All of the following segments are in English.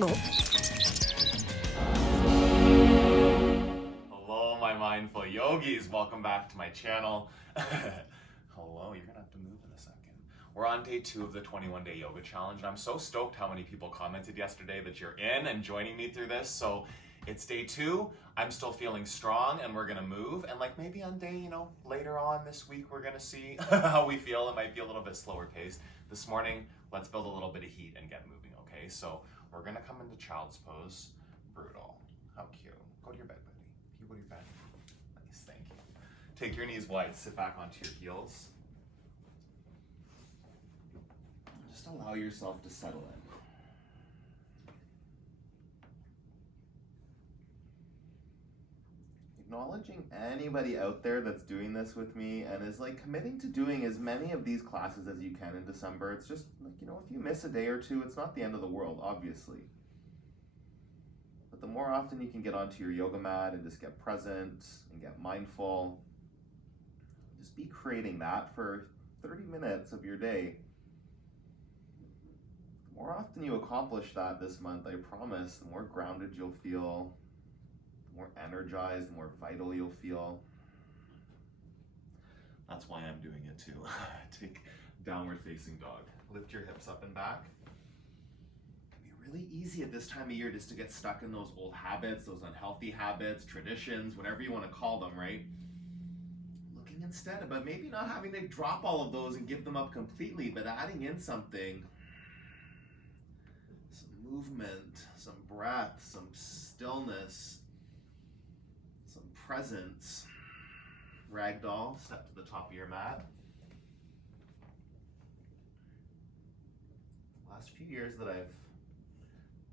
Hello, my mindful yogis. Welcome back to my channel. Hello, you're gonna have to move in a second. We're on day 2 of the 21-day yoga challenge, and I'm so stoked how many people commented yesterday that you're in and joining me through this. So it's day 2. I'm still feeling strong, and we're gonna move. And like maybe on day, later on this week, we're gonna see how we feel. It might be a little bit slower paced. This morning, let's build a little bit of heat and get moving. Okay, so we're gonna come into child's pose. Brutal. How cute. Go to your bed, buddy. You go to your bed. Nice, thank you. Take your knees wide, sit back onto your heels. Just allow yourself to settle in. Acknowledging anybody out there that's doing this with me and is like committing to doing as many of these classes as you can in December. It's just like, if you miss a day or two, it's not the end of the world, obviously. But the more often you can get onto your yoga mat and just get present and get mindful, just be creating that for 30 minutes of your day. The more often you accomplish that this month, I promise, the more grounded you'll feel, the more energized, the more vital you'll feel. That's why I'm doing it too. Take downward facing dog. Lift your hips up and back. Really easy at this time of year just to get stuck in those old habits, those unhealthy habits, traditions, whatever you want to call them, right? Looking instead about maybe not having to drop all of those and give them up completely, but adding in something, some movement, some breath, some stillness, some presence. Ragdoll, step to the top of your mat. Last few years that I've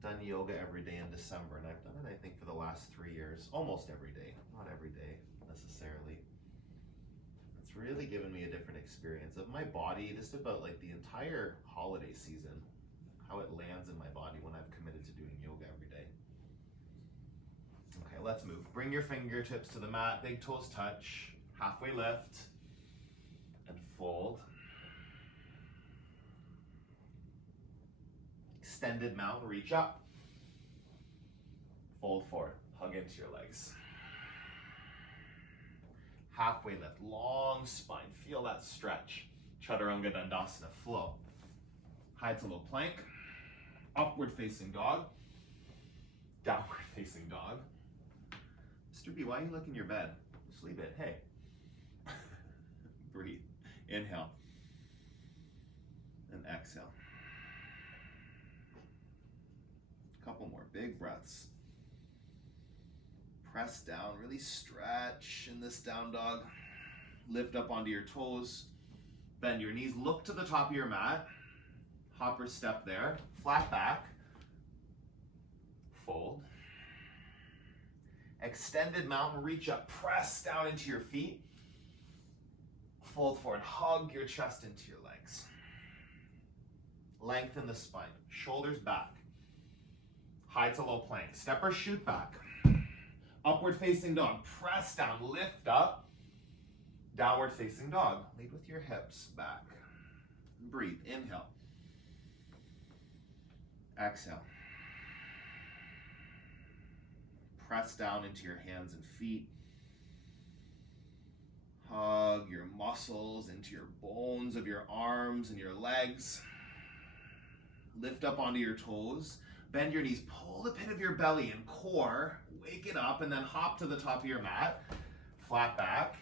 done yoga every day in December, and I've done it I think for the last 3 years, almost every day, not every day necessarily. It's really given me a different experience of my body, just about like the entire holiday season, how it lands in my body when I've committed to doing yoga every day. Okay, let's move. Bring your fingertips to the mat, big toes touch, halfway lift, and fold. Extended mountain, reach up. Fold forward, hug into your legs. Halfway lift, long spine, feel that stretch. Chaturanga Dandasana, flow. High to low plank, upward facing dog, downward facing dog. Mr. B, why are you looking in your bed? Just leave it, hey. Breathe, inhale, and exhale. Couple more big breaths. Press down, really stretch in this down dog. Lift up onto your toes. Bend your knees, look to the top of your mat. Hopper step there, flat back. Fold. Extended mountain, reach up, press down into your feet. Fold forward, hug your chest into your legs. Lengthen the spine, shoulders back. High to low plank, step or shoot back. Upward facing dog, press down, lift up. Downward facing dog, lead with your hips back. Breathe, inhale. Exhale. Press down into your hands and feet. Hug your muscles into your bones of your arms and your legs. Lift up onto your toes. Bend your knees, pull the pit of your belly and core, wake it up, and then hop to the top of your mat. Flat back,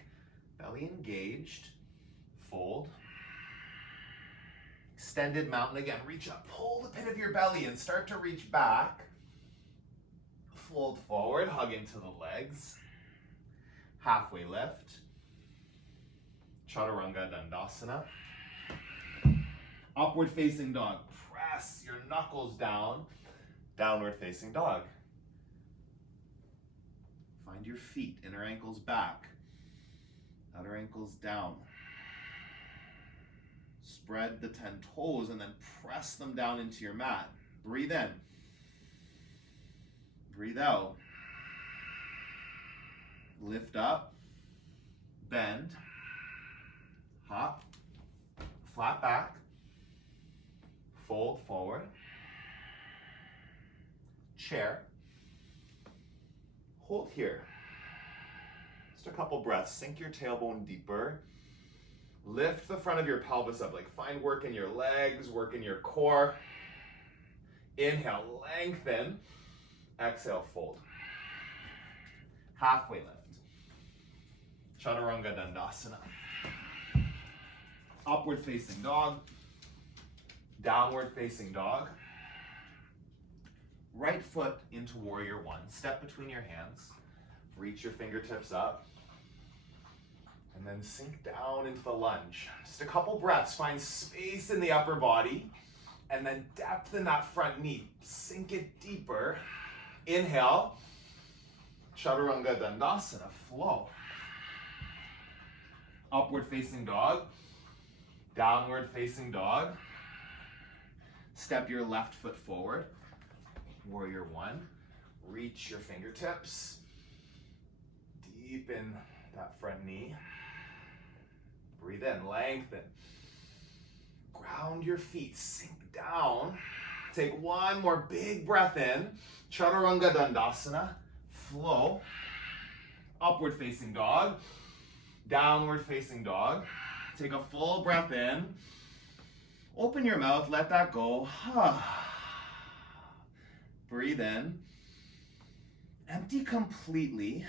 belly engaged, fold. Extended mountain again, reach up, pull the pit of your belly and start to reach back. Fold forward, hug into the legs. Halfway lift. Chaturanga Dandasana. Upward facing dog, press your knuckles down. Downward facing dog. Find your feet, inner ankles back, outer ankles down. Spread the 10 toes and then press them down into your mat. Breathe in. Breathe out. Lift up, bend, hop, flat back, fold forward, chair. Hold here. Just a couple breaths. Sink your tailbone deeper. Lift the front of your pelvis up. Like find work in your legs, work in your core. Inhale, lengthen. Exhale, fold. Halfway lift. Chaturanga Dandasana. Upward facing dog. Downward facing dog. Right foot into warrior one. Step between your hands. Reach your fingertips up. And then sink down into the lunge. Just a couple breaths. Find space in the upper body. And then depth in that front knee. Sink it deeper. Inhale. Chaturanga Dandasana. Flow. Upward facing dog. Downward facing dog. Step your left foot forward. Warrior one. Reach your fingertips. Deepen that front knee. Breathe in, lengthen. Ground your feet, sink down. Take one more big breath in. Chaturanga Dandasana. Flow. Upward facing dog. Downward facing dog. Take a full breath in. Open your mouth, let that go. Breathe in. Empty completely.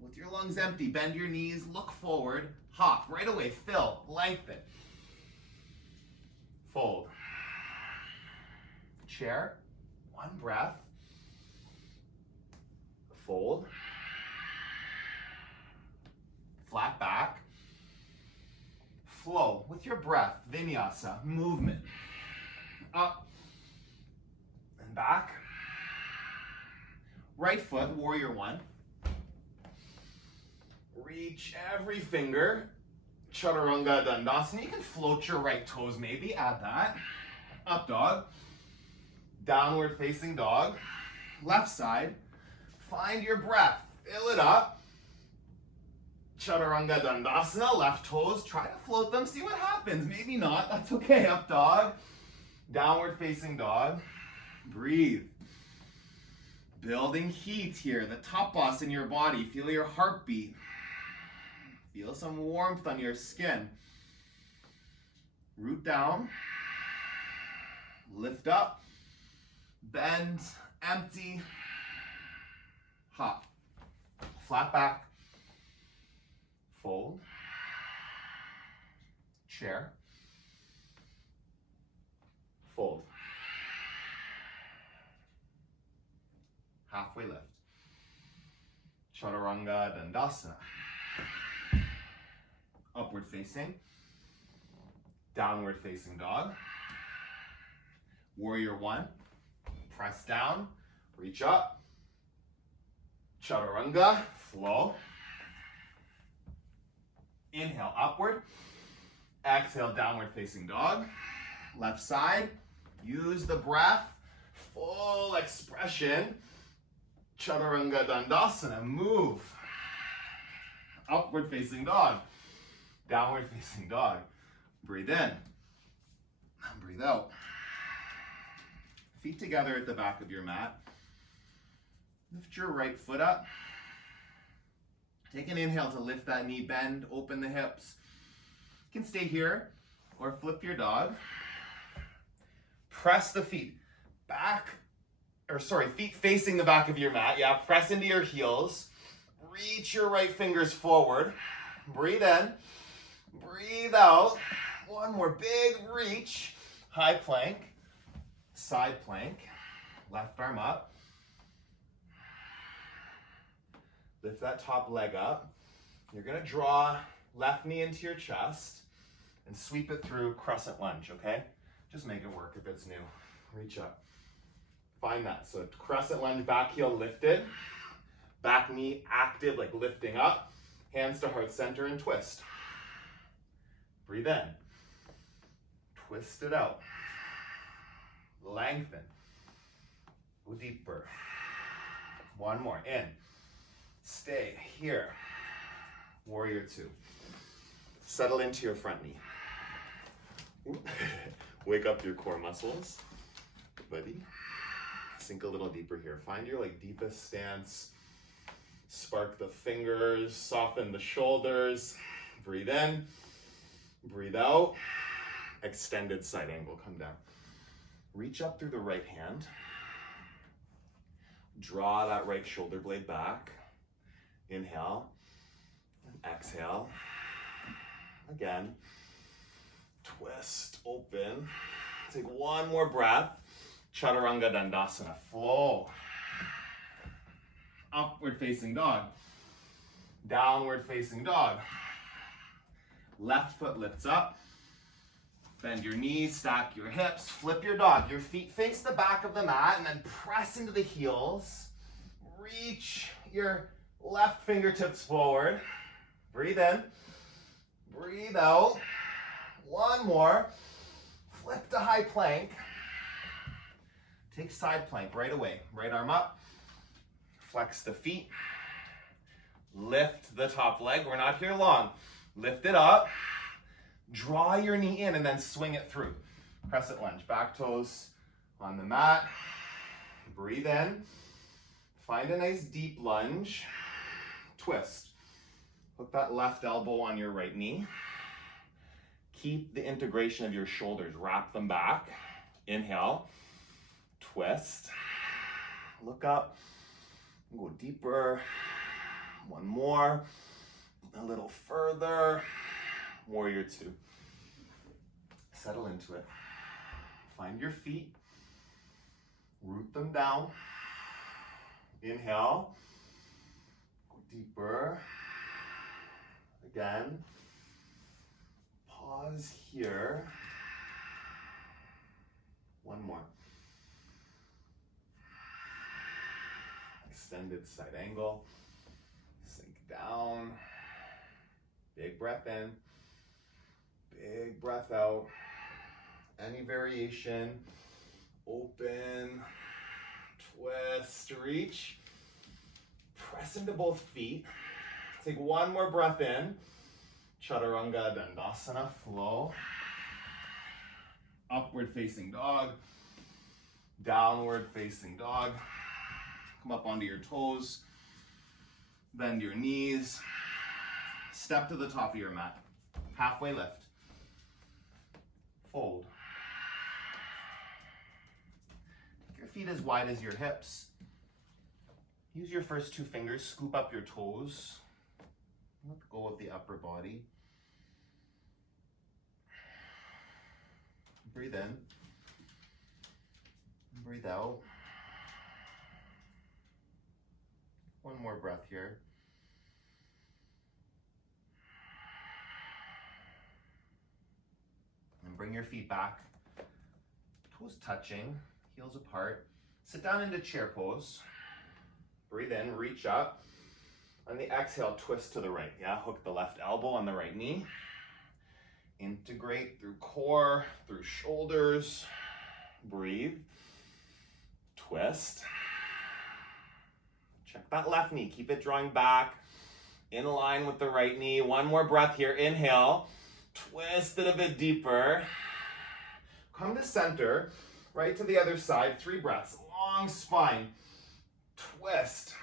With your lungs empty, bend your knees, look forward, hop, right away, fill, lengthen. Fold. Chair, one breath. Fold. Flat back. Flow with your breath, vinyasa, movement. Up and back. Right foot, warrior one. Reach every finger. Chaturanga Dandasana. You can float your right toes maybe, add that. Up dog. Downward facing dog. Left side. Find your breath. Fill it up. Chaturanga Dandasana. Left toes. Try to float them. See what happens. Maybe not. That's okay. Up dog. Downward facing dog. Breathe. Building heat here. The tapas in your body. Feel your heartbeat. Feel some warmth on your skin. Root down. Lift up. Bend. Empty. Hop. Flat back. Fold. Chair. Fold. Halfway lift. Chaturanga Dandasana. Upward facing. Downward facing dog. Warrior one. Press down. Reach up. Chaturanga. Flow. Inhale upward. Exhale downward facing dog. Left side. Use the breath. Full expression. Chaturanga Dandasana. Move. Upward facing dog. Downward facing dog. Breathe in. Breathe out. Feet together at the back of your mat. Lift your right foot up. Take an inhale to lift that knee, bend, open the hips. You can stay here or flip your dog. Press the feet back, feet facing the back of your mat. Yeah, press into your heels. Reach your right fingers forward. Breathe in. Breathe out. One more big reach. High plank. Side plank. Left arm up. Lift that top leg up. You're going to draw left knee into your chest and sweep it through crescent lunge, okay? Just make it work if it's new. Reach up. Find that. So crescent lunge, back heel lifted. Back knee active, like lifting up. Hands to heart center and twist. Breathe in. Twist it out. Lengthen. Go deeper. One more. In. Stay here. Warrior two. Settle into your front knee. Wake up your core muscles, buddy. Sink a little deeper here. Find your like deepest stance. Spark the fingers, soften the shoulders. Breathe in, breathe out. Extended side angle, come down. Reach up through the right hand. Draw that right shoulder blade back. Inhale, and exhale. Again, twist, open. Take one more breath. Chaturanga Dandasana, flow. Upward facing dog. Downward facing dog. Left foot lifts up. Bend your knees, stack your hips, flip your dog. Your feet face the back of the mat and then press into the heels. Reach your left fingertips forward. Breathe in, breathe out. One more. Flip to high plank. Take side plank right away. Right arm up. Flex the feet. Lift the top leg. We're not here long. Lift it up. Draw your knee in and then swing it through. Crescent lunge. Back toes on the mat. Breathe in. Find a nice deep lunge. Twist. Hook that left elbow on your right knee. Keep the integration of your shoulders. Wrap them back. Inhale. Twist. Look up. Go deeper. One more. A little further. Warrior two. Settle into it. Find your feet. Root them down. Inhale. Go deeper. Again. Pause here. One more. Extended side angle. Sink down. Big breath in. Big breath out. Any variation. Open. Twist. Reach. Press into both feet. Take one more breath in. Chaturanga Dandasana, flow. Upward facing dog. Downward facing dog. Come up onto your toes. Bend your knees. Step to the top of your mat. Halfway lift. Fold. Make your feet as wide as your hips. Use your first two fingers, scoop up your toes. Let go of the upper body. Breathe in. Breathe out. One more breath here. And bring your feet back. Toes touching, heels apart. Sit down into chair pose. Breathe in, reach up. On the exhale, twist to the right. Yeah, hook the left elbow on the right knee. Integrate through core, through shoulders. Breathe. Twist. Check that left knee. Keep it drawing back. In line with the right knee. One more breath here. Inhale. Twist it a bit deeper. Come to center. Right to the other side. 3 breaths. Long spine. Twist.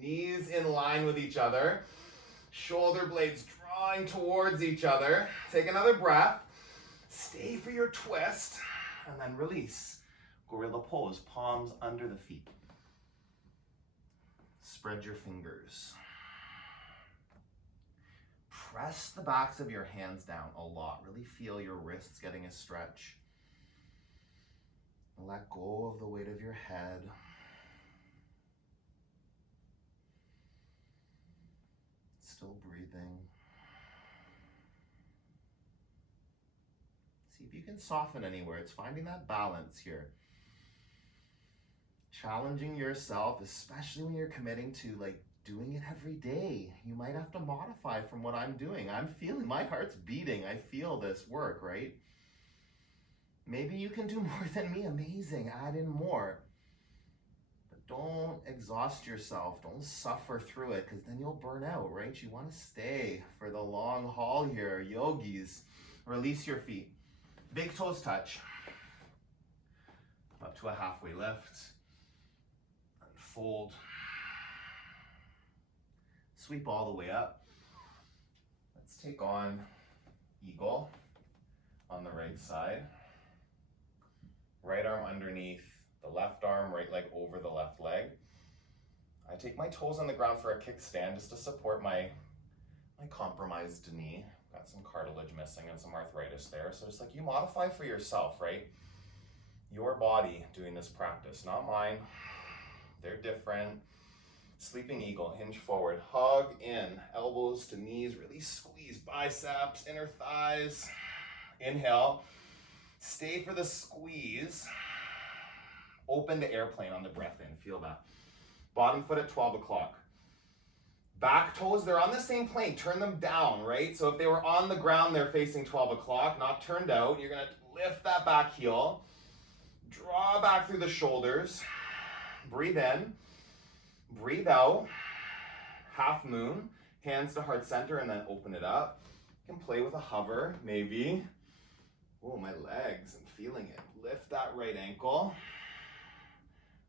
Knees in line with each other. Shoulder blades drawing towards each other. Take another breath. Stay for your twist. And then release. Gorilla pose. Palms under the feet. Spread your fingers. Press the backs of your hands down a lot. Really feel your wrists getting a stretch. Let go of the weight of your head. Still breathing. See if you can soften anywhere. It's finding that balance here. Challenging yourself, especially when you're committing to like doing it every day. You might have to modify from what I'm doing. I'm feeling, my heart's beating. I feel this work, right? Maybe you can do more than me. Amazing. Add in more. But don't exhaust yourself. Don't suffer through it because then you'll burn out, right? You want to stay for the long haul here. Yogis, release your feet. Big toes touch. Up to a halfway lift. Fold. Sweep all the way up. Let's take on eagle on the right side. Right arm underneath the left arm, right leg over the left leg. I take my toes on the ground for a kickstand just to support my compromised knee. Got some cartilage missing and some arthritis there. So just like you modify for yourself, right? Your body doing this practice, not mine. They're different. Sleeping eagle, hinge forward, hug in, elbows to knees, really squeeze biceps, inner thighs. Inhale, stay for the squeeze. Open to airplane on the breath in, feel that. Bottom foot at 12 o'clock. Back toes, they're on the same plane, turn them down, right? So if they were on the ground, they're facing 12 o'clock, not turned out. You're gonna lift that back heel, draw back through the shoulders, breathe in, breathe out, half moon, hands to heart center, and then open it up. You can play with a hover, maybe. Oh, my legs, I'm feeling it. Lift that right ankle.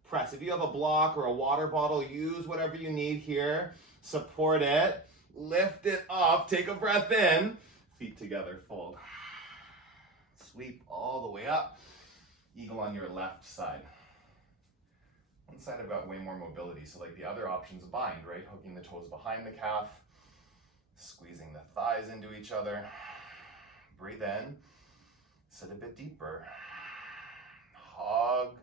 Press. If you have a block or a water bottle, use whatever you need here. Support it. Lift it up. Take a breath in. Feet together, fold. Sweep all the way up. Eagle on your left side. One side I've got way more mobility, so like the other option's bind, right? Hooking the toes behind the calf, squeezing the thighs into each other. Breathe in, sit a bit deeper. Hug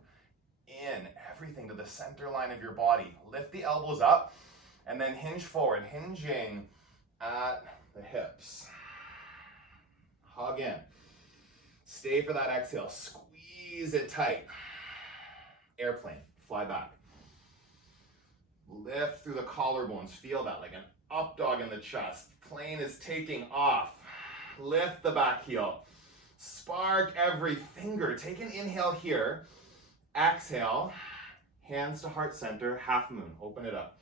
in, everything to the center line of your body. Lift the elbows up, and then hinge forward, hinging at the hips. Hug in. Stay for that exhale, squeeze it tight. Airplane. Fly back. Lift through the collarbones. Feel that like an up dog in the chest. Plane is taking off. Lift the back heel. Spark every finger. Take an inhale here. Exhale. Hands to heart center. Half moon. Open it up.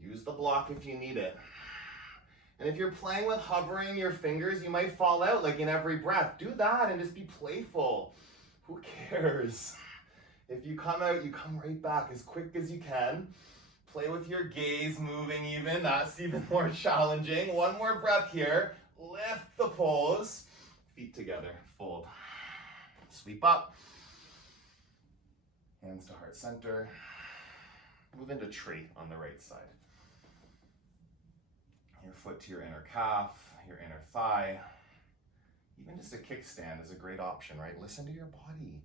Use the block if you need it. And if you're playing with hovering your fingers, you might fall out like in every breath. Do that and just be playful. Who cares? If you come out, you come right back as quick as you can. Play with your gaze moving even. That's even more challenging. One more breath here. Lift the pose. Feet together. Fold. Sweep up. Hands to heart center. Move into tree on the right side. Your foot to your inner calf, your inner thigh. Even just a kickstand is a great option, right? Listen to your body.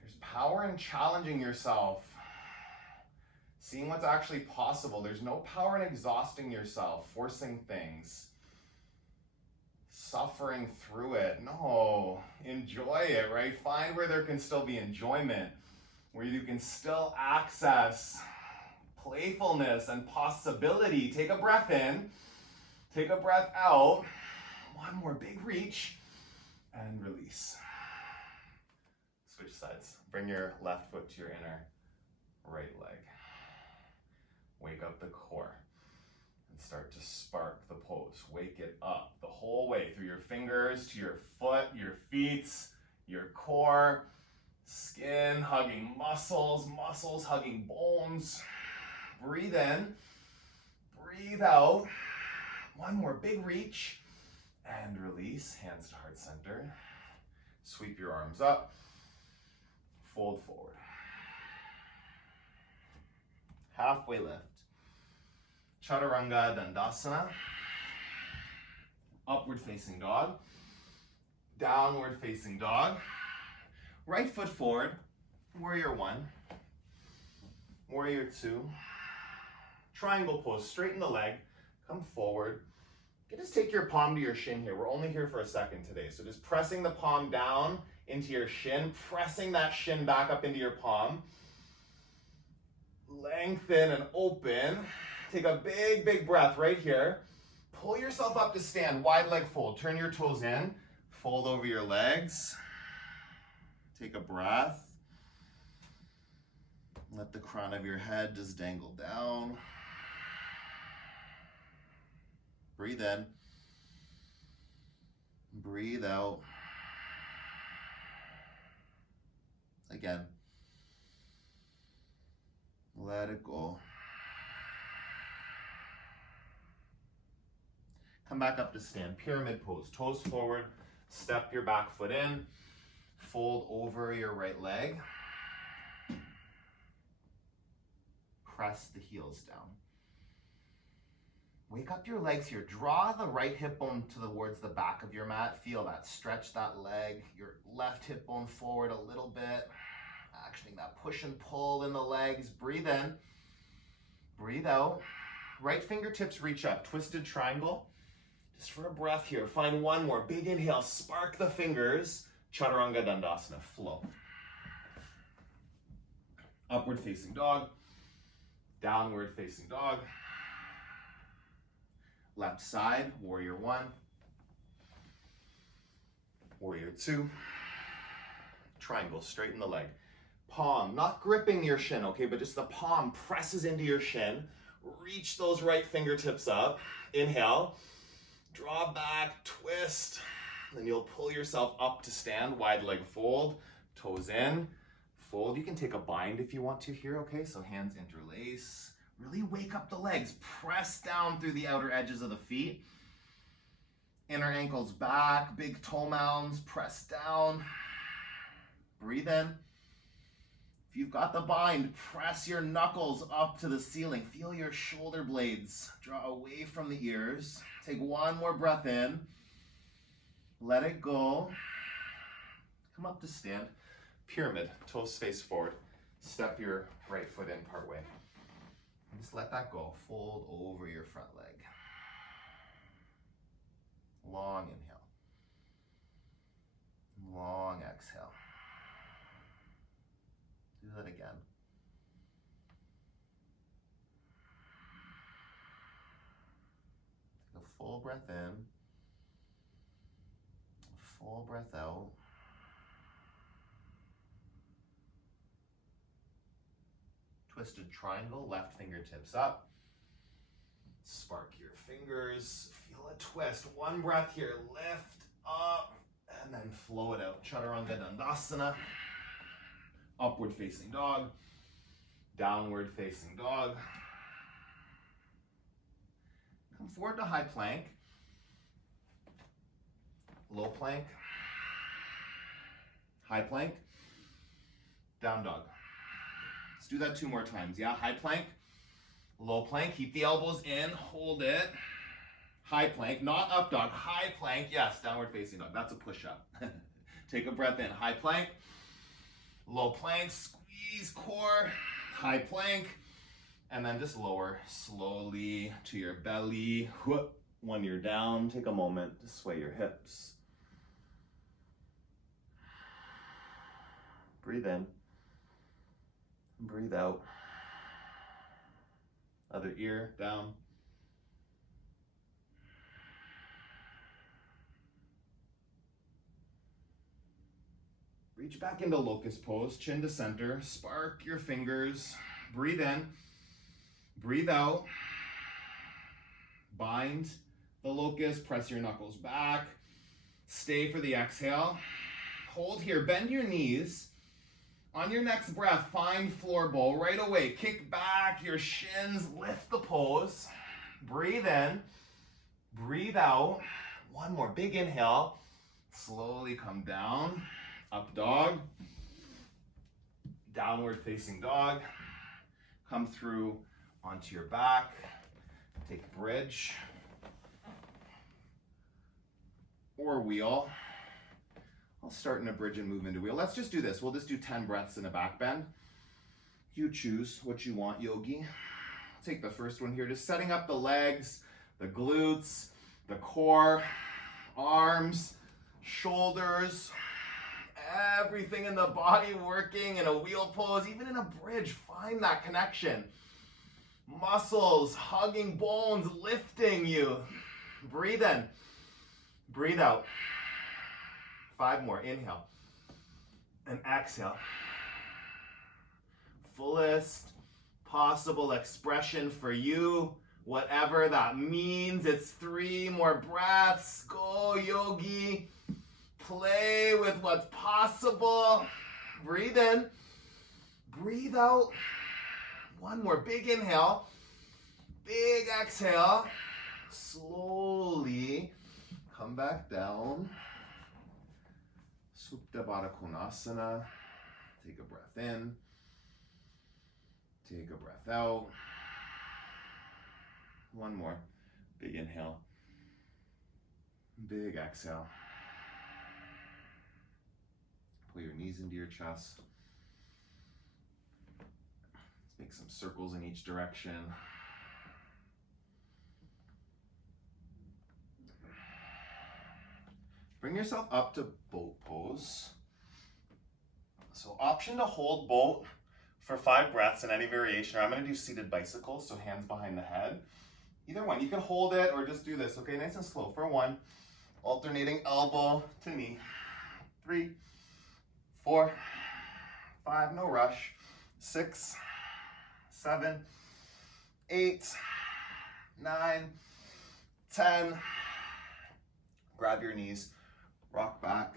There's power in challenging yourself, seeing what's actually possible. There's no power in exhausting yourself, forcing things, suffering through it. No, enjoy it, right? Find where there can still be enjoyment, where you can still access playfulness and possibility. Take a breath in, take a breath out. One more big reach and release. Switch sides. Bring your left foot to your inner right leg. Wake up the core and start to spark the pose. Wake it up the whole way through your fingers to your foot, your feet, your core, skin hugging muscles, muscles hugging bones. Breathe in, breathe out. One more big reach and release. Hands to heart center. Sweep your arms up. Fold forward. Halfway lift. Chaturanga Dandasana. Upward facing dog. Downward facing dog. Right foot forward. Warrior one. Warrior two. Triangle pose. Straighten the leg. Come forward. You can just take your palm to your shin here. We're only here for a second today. So just pressing the palm down into your shin, pressing that shin back up into your palm. Lengthen and open. Take a big, big breath right here. Pull yourself up to stand. Wide leg fold. Turn your toes in. Fold over your legs. Take a breath. Let the crown of your head just dangle down. Breathe in. Breathe out. again. Let it go. Come back up to stand. Pyramid pose. Toes forward. Step your back foot in. Fold over your right leg. Press the heels down. Wake up your legs here. Draw the right hip bone towards the back of your mat. Feel that. Stretch that leg. Your left hip bone forward a little bit. Actioning that push and pull in the legs. Breathe in. Breathe out. Right fingertips reach up. Twisted triangle. Just for a breath here. Find one more. Big inhale. Spark the fingers. Chaturanga Dandasana. Flow. Upward facing dog. Downward facing dog. Left side, warrior one. Warrior two. Triangle, straighten the leg. Palm, not gripping your shin, okay, but just the palm presses into your shin. Reach those right fingertips up. Inhale. Draw back, twist. Then you'll pull yourself up to stand, wide leg fold. Toes in, fold. You can take a bind if you want to here, okay? So hands interlace. Really wake up the legs. Press down through the outer edges of the feet. Inner ankles back, big toe mounds, press down. Breathe in. If you've got the bind, press your knuckles up to the ceiling. Feel your shoulder blades draw away from the ears. Take one more breath in. Let it go. Come up to stand. Pyramid, toes face forward. Step your right foot in partway. And just let that go. Fold over your front leg. Long inhale. Long exhale. Do that again. Take a full breath in. A full breath out. Twisted triangle, left fingertips up. Spark your fingers, feel a twist. One breath here, lift up, and then flow it out. Chaturanga Dandasana. Upward facing dog. Downward facing dog. Come forward to high plank. Low plank. High plank. Down dog. Let's do that 2 more times. Yeah, high plank, low plank. Keep the elbows in, hold it. High plank, not up dog, high plank. Yes, downward facing dog. That's a push-up. Take a breath in. High plank, low plank, squeeze core, high plank, and then just lower slowly to your belly. When you're down, take a moment to sway your hips. Breathe in. Breathe out. Other ear down. Reach back into locust pose, chin to center. Spark your fingers. Breathe in. Breathe out. Bind the locust. Press your knuckles back. Stay for the exhale. Hold here. Bend your knees. On your next breath, find floor bowl right away. Kick back your shins, lift the pose. Breathe in, breathe out. One more big inhale. Slowly come down, up dog, downward facing dog. Come through onto your back. Take bridge or wheel. I'll start in a bridge and move into wheel. Let's just do this. We'll just do 10 breaths in a back bend. You choose what you want, yogi. Take the first one here, just setting up the legs, the glutes, the core, arms, shoulders, everything in the body working in a wheel pose, even in a bridge. Find that connection. Muscles, hugging bones, lifting you. Breathe in, breathe out. 5 more. Inhale and exhale. Fullest possible expression for you, whatever that means. It's 3 more breaths. Go, yogi. Play with what's possible. Breathe in. Breathe out. One more. Big inhale. Big exhale. Slowly come back down. Supta Baddha Konasana. Take a breath in. Take a breath out. One more. Big inhale. Big exhale. Pull your knees into your chest. Let's make some circles in each direction. Bring yourself up to boat pose. So option to hold boat for 5 breaths in any variation, or I'm going to do seated bicycles, so hands behind the head. Either one, you can hold it or just do this, okay? Nice and slow for 1. Alternating elbow to knee. 3, 4, 5, no rush. 6, 7, 8, 9, 10. Grab your knees, rock back.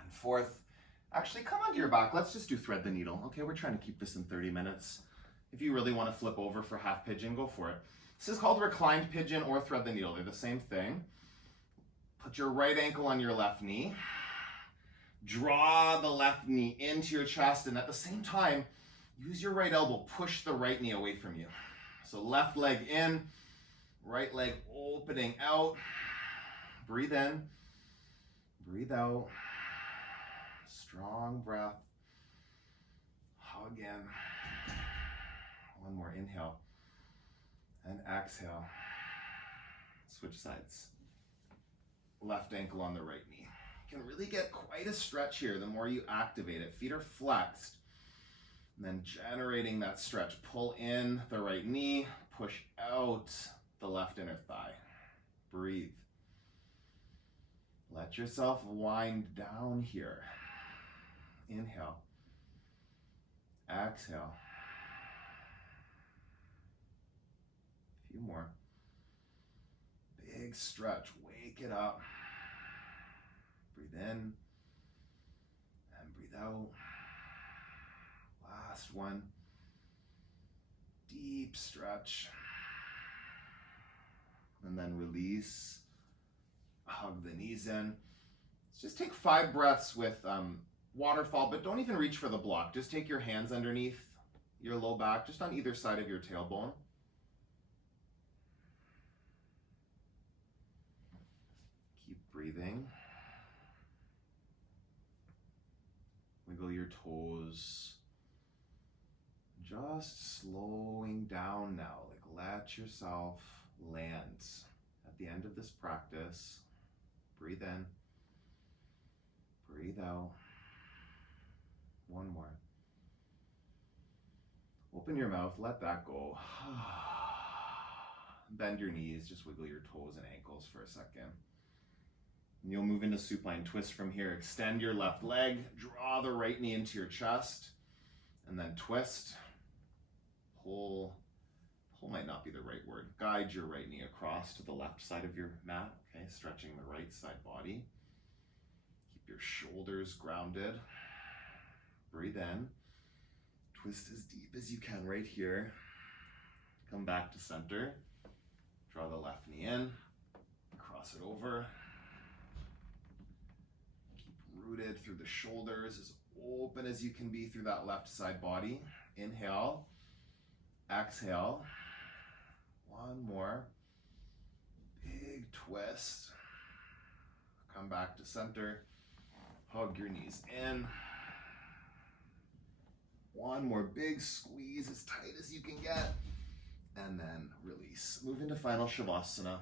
And 4th, actually come onto your back. Let's just do thread the needle. Okay, we're trying to keep this in 30 minutes. If you really want to flip over for half pigeon, go for it. This is called reclined pigeon or thread the needle. They're the same thing. Put your right ankle on your left knee. Draw the left knee into your chest, and at the same time, use your right elbow. Push the right knee away from you. So left leg in, right leg opening out. Breathe in, breathe out. Strong breath. Hug in. One more inhale. And exhale. Switch sides. Left ankle on the right knee. You can really get quite a stretch here the more you activate it. Feet are flexed. And then generating that stretch. Pull in the right knee. Push out the left inner thigh. Breathe. Let yourself wind down here. Inhale. Exhale. A few more. Big stretch. Wake it up. Breathe in and breathe out. Last one. Deep stretch. And then release. Hug the knees in. Just take 5 breaths with waterfall, but don't even reach for the block. Just take your hands underneath your low back, just on either side of your tailbone. Keep breathing. Wiggle your toes. Just slowing down now. Like let yourself land. At the end of this practice, breathe in, breathe out. One more. Open your mouth, let that go. Bend your knees, just wiggle your toes and ankles for a second. And you'll move into supine twist from here. Extend your left leg, draw the right knee into your chest, and then twist. Pull might not be the right word. Guide your right knee across to the left side of your mat, okay? Stretching the right side body. Keep your shoulders grounded. Breathe in. Twist as deep as you can right here. Come back to center. Draw the left knee in. Cross it over. Keep rooted through the shoulders, as open as you can be through that left side body. Inhale. Exhale. One more. Big twist. Come back to center. Hug your knees in. One more big squeeze, as tight as you can get. And then release. Move into final Savasana.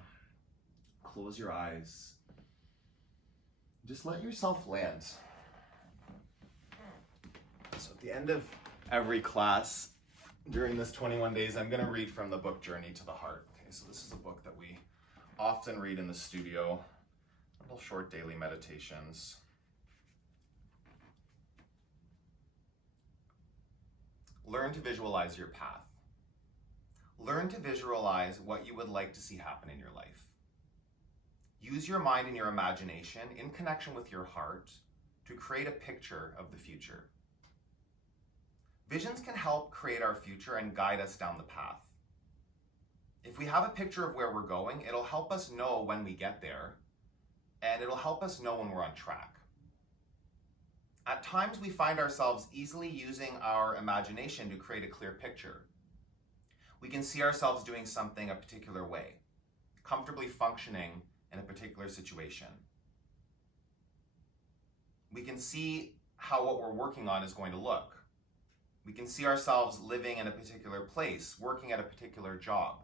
Close your eyes. Just let yourself land. So at the end of every class, during this 21 days, I'm going to read from the book Journey to the Heart. Okay, so this is a book that we often read in the studio. Little short daily meditations. Learn to visualize your path. Learn to visualize what you would like to see happen in your life. Use your mind and your imagination in connection with your heart to create a picture of the future. Visions can help create our future and guide us down the path. If we have a picture of where we're going, it'll help us know when we get there, and it'll help us know when we're on track. At times, we find ourselves easily using our imagination to create a clear picture. We can see ourselves doing something a particular way, comfortably functioning in a particular situation. We can see how what we're working on is going to look. We can see ourselves living in a particular place, working at a particular job,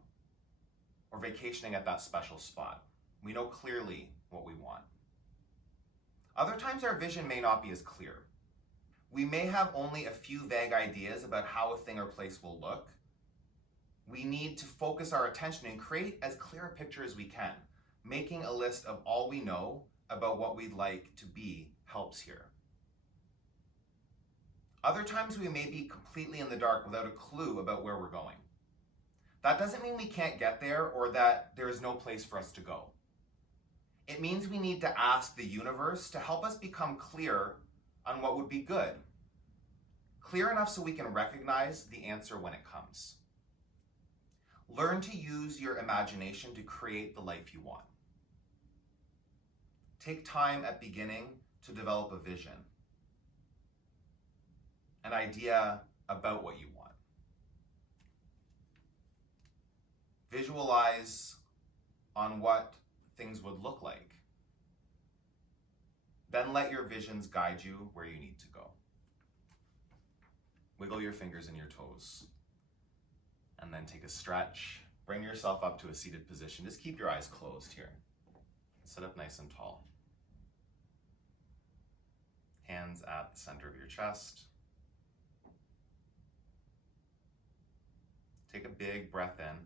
or vacationing at that special spot. We know clearly what we want. Other times our vision may not be as clear. We may have only a few vague ideas about how a thing or place will look. We need to focus our attention and create as clear a picture as we can. Making a list of all we know about what we'd like to be helps here. Other times we may be completely in the dark without a clue about where we're going. That doesn't mean we can't get there or that there is no place for us to go. It means we need to ask the universe to help us become clear on what would be good. Clear enough so we can recognize the answer when it comes. Learn to use your imagination to create the life you want. Take time at beginning to develop a vision, an idea about what you want. Visualize on what things would look like. Then let your visions guide you where you need to go. Wiggle your fingers and your toes. And then take a stretch. Bring yourself up to a seated position. Just keep your eyes closed here. Sit up nice and tall. Hands at the center of your chest. Take a big breath in.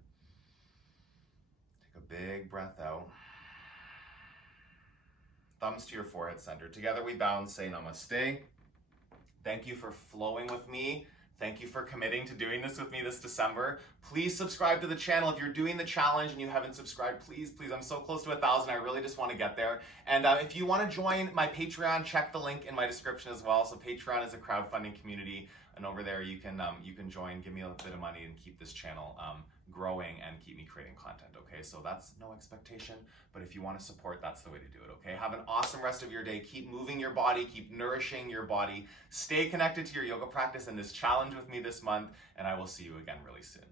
Take a big breath out. Thumbs to your forehead center. Together we bow and say namaste. Thank you for flowing with me. Thank you for committing to doing this with me this December. Please subscribe to the channel. If you're doing the challenge and you haven't subscribed, please, I'm so close to 1,000. I really just want to get there. And if you want to join my Patreon, check the link in my description as well. So Patreon is a crowdfunding community, and over there you can join, give me a bit of money, and keep this channel growing and keep me creating content. Okay, so that's no expectation, but if you want to support, that's the way to do it. Okay, have an awesome rest of your day. Keep moving your body, keep nourishing your body. Stay connected to your yoga practice and this challenge with me this month, and I will see you again really soon.